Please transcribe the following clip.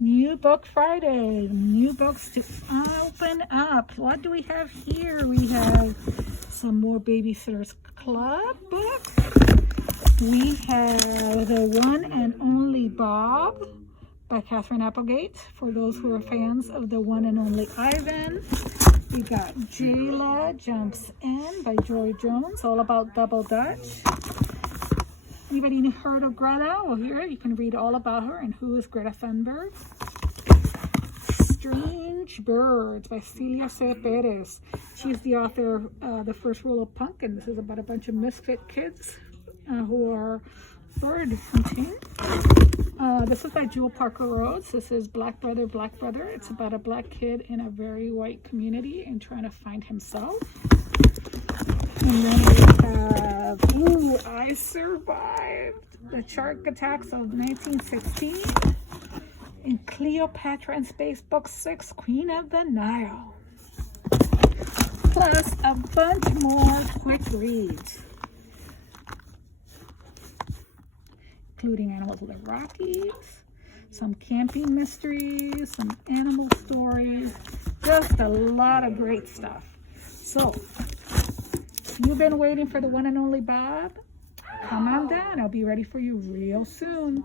New Book Friday, new books to open up. What do we have here? We have some more Babysitters Club books. We have The One and Only Bob by Catherine Applegate, for those who are fans of The One and Only Ivan. We got Jayla Jumps In by Joy Jones, all about double Dutch. Anybody heard of Greta? Well, here you can read all about her and who is Greta Thunberg. Strange Birds by Celia C. Perez. She's the author of The First Rule of Punk, and this is about a bunch of misfit kids who are bird hunting. This is by Jewel Parker Rhodes. This is Black Brother, Black Brother. It's about a black kid in a very white community and trying to find himself. And then we have, I Survived, the shark attacks of 1916. And Cleopatra in Space, Book 6, Queen of the Nile. Plus a bunch more quick reads, including Animals of the Rockies, some camping mysteries, some animal stories, just a lot of great stuff. So, you've been waiting for The One and Only Bob? Come on down. I'll be ready for you real soon.